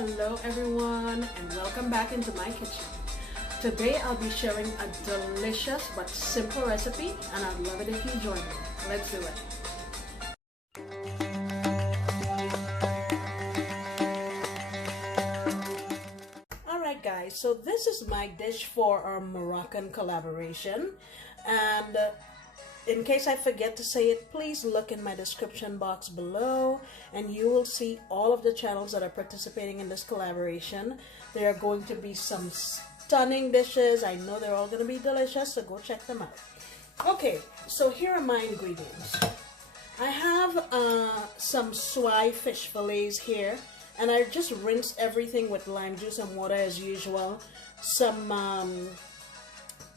Hello everyone and welcome back into my kitchen. Today I'll be sharing a delicious but simple recipe and I'd love it if you join me. Let's do it. Alright guys, so this is my dish for our Moroccan collaboration, and in case I forget to say it, please look in my description box below and you will see all of the channels that are participating in this collaboration. There are going to be some stunning dishes. I know they're all going to be delicious, so go check them out. Okay, so here are my ingredients. I have some swai fish fillets here, and I just rinsed everything with lime juice and water as usual. Some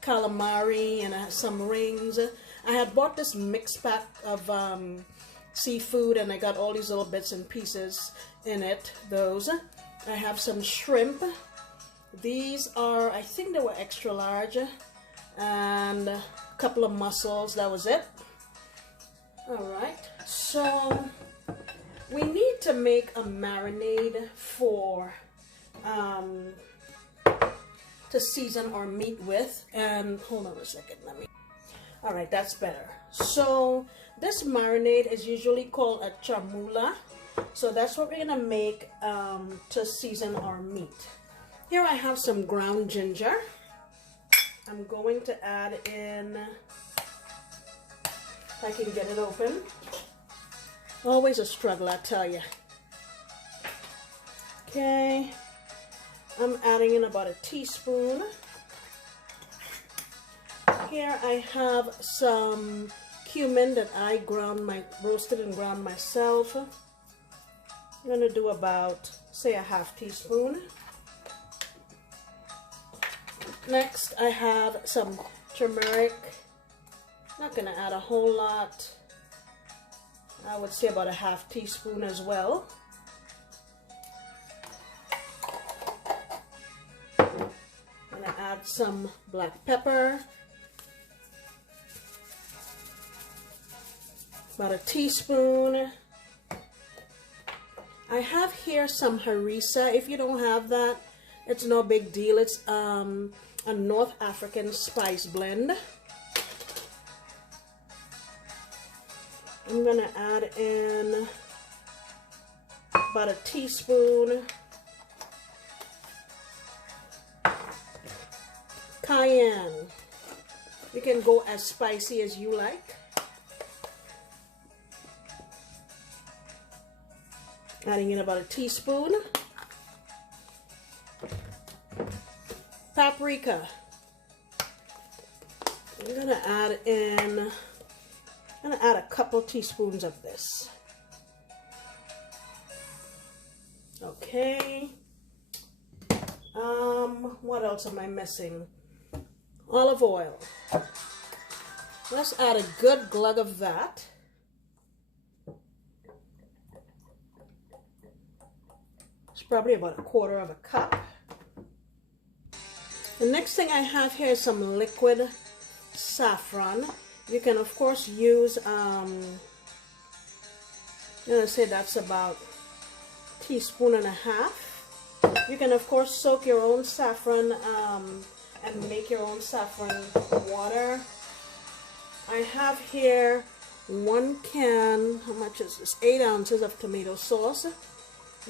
calamari and some rings. I had bought this mixed pack of seafood and I got all these little bits and pieces in it. Those. I have some shrimp. These are, I think they were extra large, and a couple of mussels. That was it. Alright, so we need to make a marinade for to season our meat with. And hold on a second, let me. Alright, that's better. So this marinade is usually called a chamula. So that's what we're going to make to season our meat. Here I have some ground ginger. I'm going to add in, if I can get it open. Always a struggle, I tell you. Okay, I'm adding in about a teaspoon. Here I have some cumin that I roasted and ground myself. I'm going to do about, say, a half teaspoon. Next I have some turmeric. Not going to add a whole lot. I would say about a half teaspoon as well. I'm going to add some black pepper. About a teaspoon. I have here some harissa. If you don't have that, it's no big deal. It's a North African spice blend. I'm gonna add in about a teaspoon cayenne. You can go as spicy as you like. Adding in about a teaspoon. Paprika. I'm gonna add a couple teaspoons of this. Okay. What else am I missing? Olive oil. Let's add a good glug of that. It's probably about a quarter of a cup. The next thing I have here is some liquid saffron. You can of course use, I'm gonna say that's about a teaspoon and a half. You can of course soak your own saffron and make your own saffron water. I have here 1 can, how much is this? 8 ounces of tomato sauce.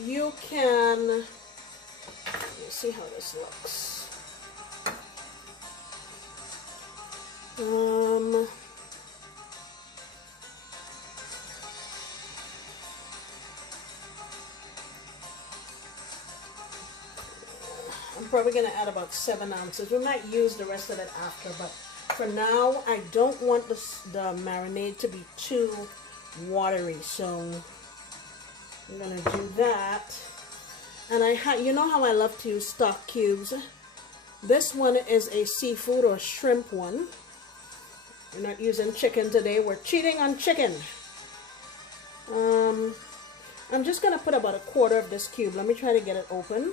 You can, let's see how this looks. I'm probably going to add about 7 ounces. We might use the rest of it after, but for now I don't want the marinade to be too watery, so I'm going to do that. And you know how I love to use stock cubes. This one is a seafood or shrimp one. We're not using chicken today. We're cheating on chicken. I'm just going to put about a quarter of this cube. Let me try to get it open.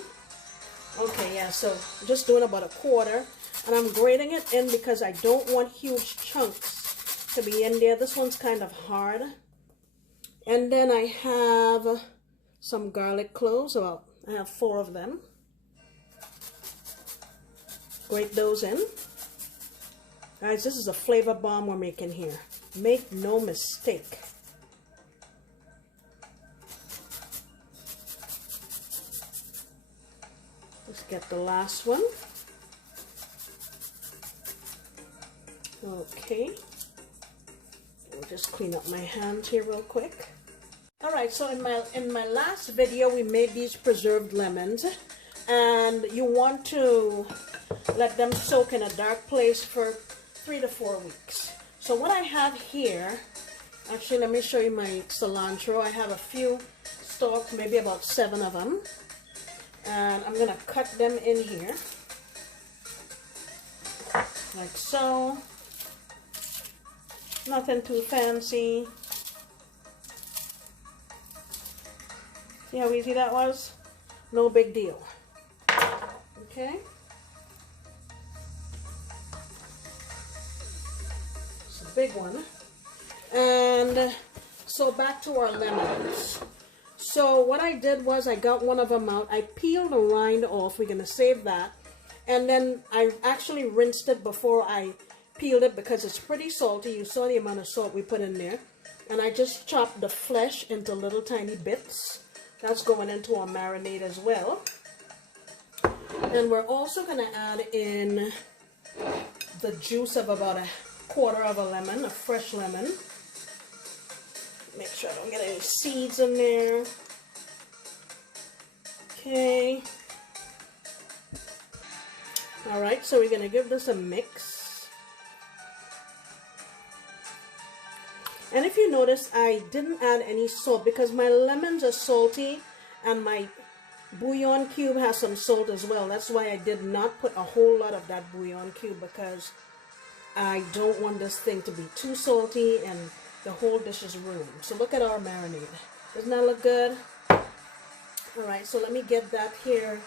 Okay, yeah, so I'm just doing about a quarter. And I'm grating it in because I don't want huge chunks to be in there. This one's kind of hard. And then I have some garlic cloves, about I have 4 of them. Grate those in. Guys, this is a flavor bomb we're making here. Make no mistake. Let's get the last one. Okay. I'll just clean up my hands here real quick. Alright, so in my last video we made these preserved lemons, and you want to let them soak in a dark place for 3 to 4 weeks. So what I have here, actually let me show you my cilantro. I have a few stalks, maybe about 7 of them, and I'm gonna cut them in here like so. Nothing too fancy. See how easy that was? No big deal. Okay. It's a big one. And so back to our lemons. So what I did was I got one of them out. I peeled the rind off. We're going to save that. And then I actually rinsed it before I peeled it because it's pretty salty. You saw the amount of salt we put in there. And I just chopped the flesh into little tiny bits. That's going into our marinade as well. And we're also going to add in the juice of about 1/4 of a lemon, a fresh lemon. Make sure I don't get any seeds in there. Okay. Alright, so we're going to give this a mix. And if you notice, I didn't add any salt because my lemons are salty and my bouillon cube has some salt as well. That's why I did not put a whole lot of that bouillon cube, because I don't want this thing to be too salty and the whole dish is ruined. So look at our marinade. Doesn't that look good? Alright, so let me get that here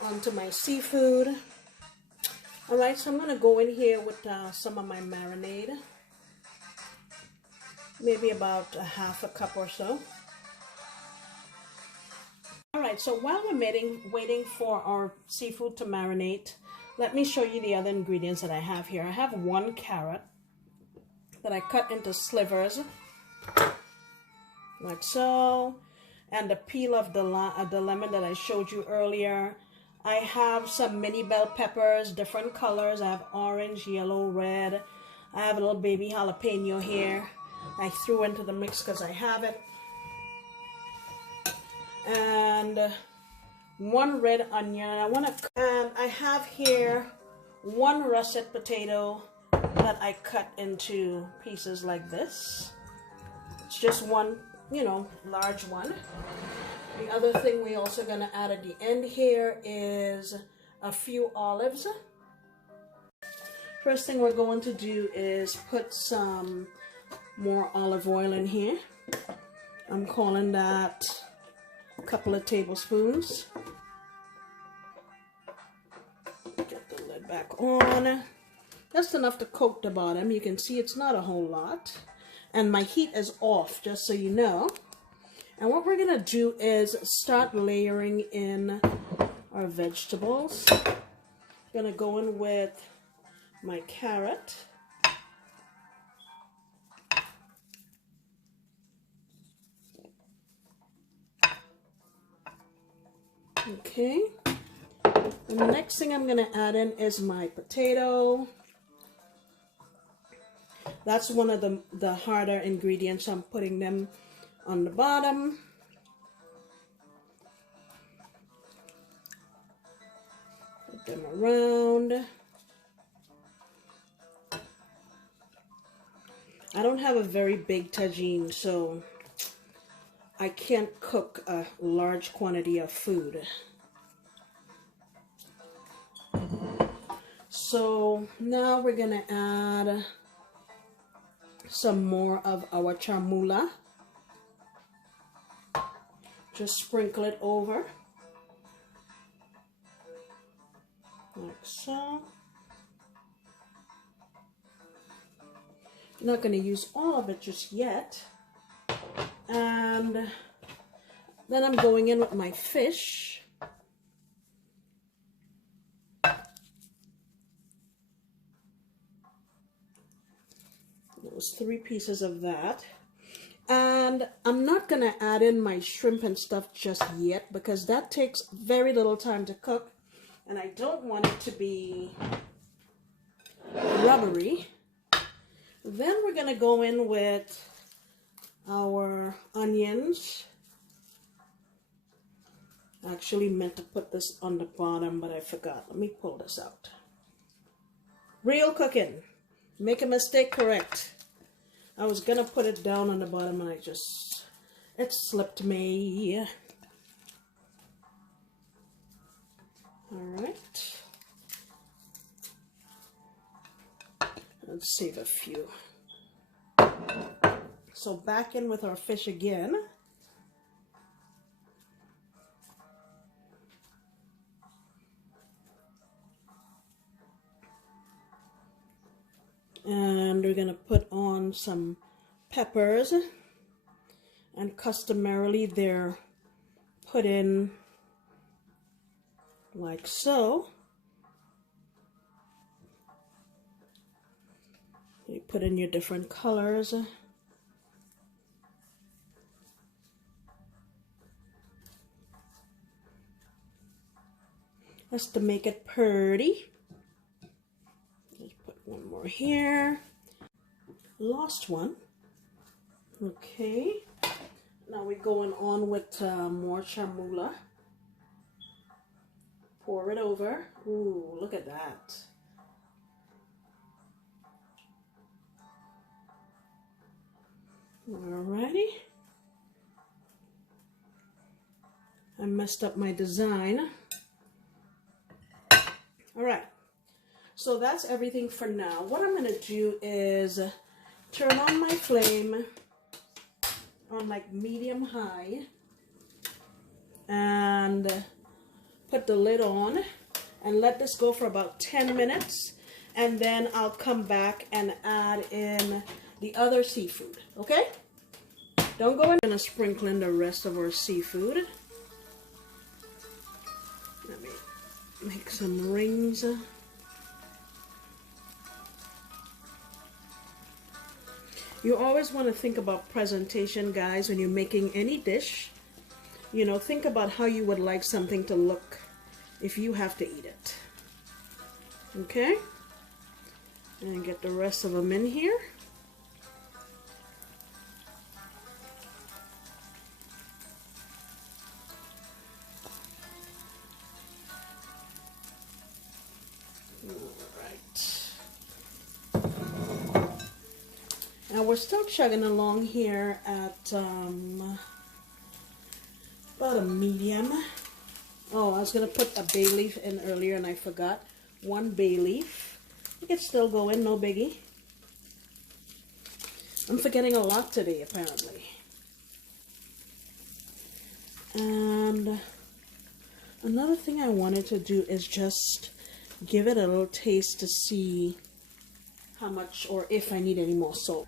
onto my seafood. Alright, so I'm going to go in here with some of my marinade. Maybe about 1/2 cup or so. Alright, so while we're waiting for our seafood to marinate, let me show you the other ingredients that I have here. I have 1 carrot that I cut into slivers, like so, and the peel of the lemon that I showed you earlier. I have some mini bell peppers, different colors. I have orange, yellow, red. I have a little baby jalapeno here. I threw into the mix because I have it. And 1 red onion. And I have here 1 russet potato that I cut into pieces like this. It's just one, large one. The other thing we also going to add at the end here is a few olives. First thing we're going to do is put some more olive oil in here. I'm calling that a couple of tablespoons. Get the lid back on. Just enough to coat the bottom. You can see it's not a whole lot. And my heat is off, just so you know. And what we're going to do is start layering in our vegetables. I'm going to go in with my carrot. Okay, and the next thing I'm going to add in is my potato. That's one of the harder ingredients. I'm putting them on the bottom. Put them around. I don't have a very big tagine, so I can't cook a large quantity of food. So now we're going to add some more of our charmula. Just sprinkle it over. Like so. I'm not going to use all of it just yet. And then I'm going in with my fish. There's 3 pieces of that. And I'm not going to add in my shrimp and stuff just yet because that takes very little time to cook. And I don't want it to be rubbery. Then we're going to go in with our onions. I actually meant to put this on the bottom, but I forgot. Let me pull this out. Real cooking. Make a mistake correct. I was going to put it down on the bottom and it slipped me. Alright. Let's save a few. So back in with our fish again. And we're going to put on some peppers. And customarily they're put in like so. You put in your different colors. That's to make it pretty. Let's put one more here. Lost one. Okay. Now we're going on with more chamula. Pour it over. Ooh, look at that. Alrighty. I messed up my design. Alright. So that's everything for now. What I'm going to do is turn on my flame on like medium high and put the lid on and let this go for about 10 minutes, and then I'll come back and add in the other seafood. Okay? Don't go in. I'm going to sprinkle in the rest of our seafood. Let me make some rings. You always want to think about presentation, guys, when you're making any dish. You know, think about how you would like something to look if you have to eat it. Okay? And get the rest of them in here. Now we're still chugging along here at about a medium. Oh, I was going to put a bay leaf in earlier and I forgot. 1 bay leaf. You can still go in, no biggie. I'm forgetting a lot today, apparently. And another thing I wanted to do is just give it a little taste to see how much or if I need any more salt.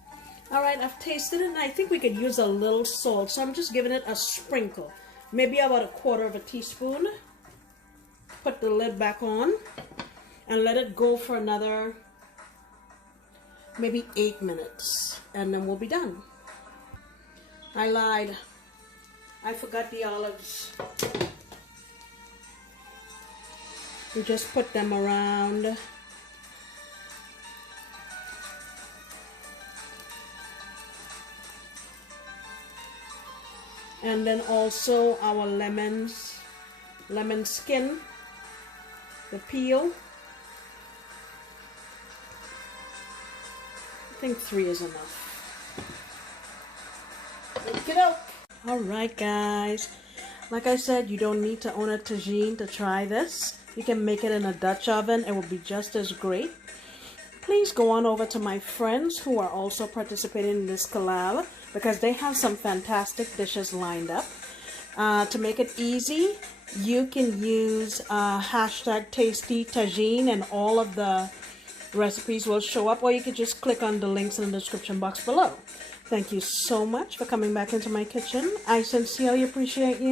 Alright, I've tasted it and I think we could use a little salt, so I'm just giving it a sprinkle. Maybe about 1/4 teaspoon. Put the lid back on and let it go for another maybe 8 minutes, and then we'll be done. I lied. I forgot the olives. We just put them around. And then also our lemons, lemon skin, the peel. I think 3 is enough. Okey-doke. Alright guys, like I said, you don't need to own a tagine to try this. You can make it in a Dutch oven. It will be just as great. Please go on over to my friends who are also participating in this collab, because they have some fantastic dishes lined up. To make it easy, you can use #TastyTagine and all of the recipes will show up, or you can just click on the links in the description box below. Thank you so much for coming back into my kitchen. I sincerely appreciate you.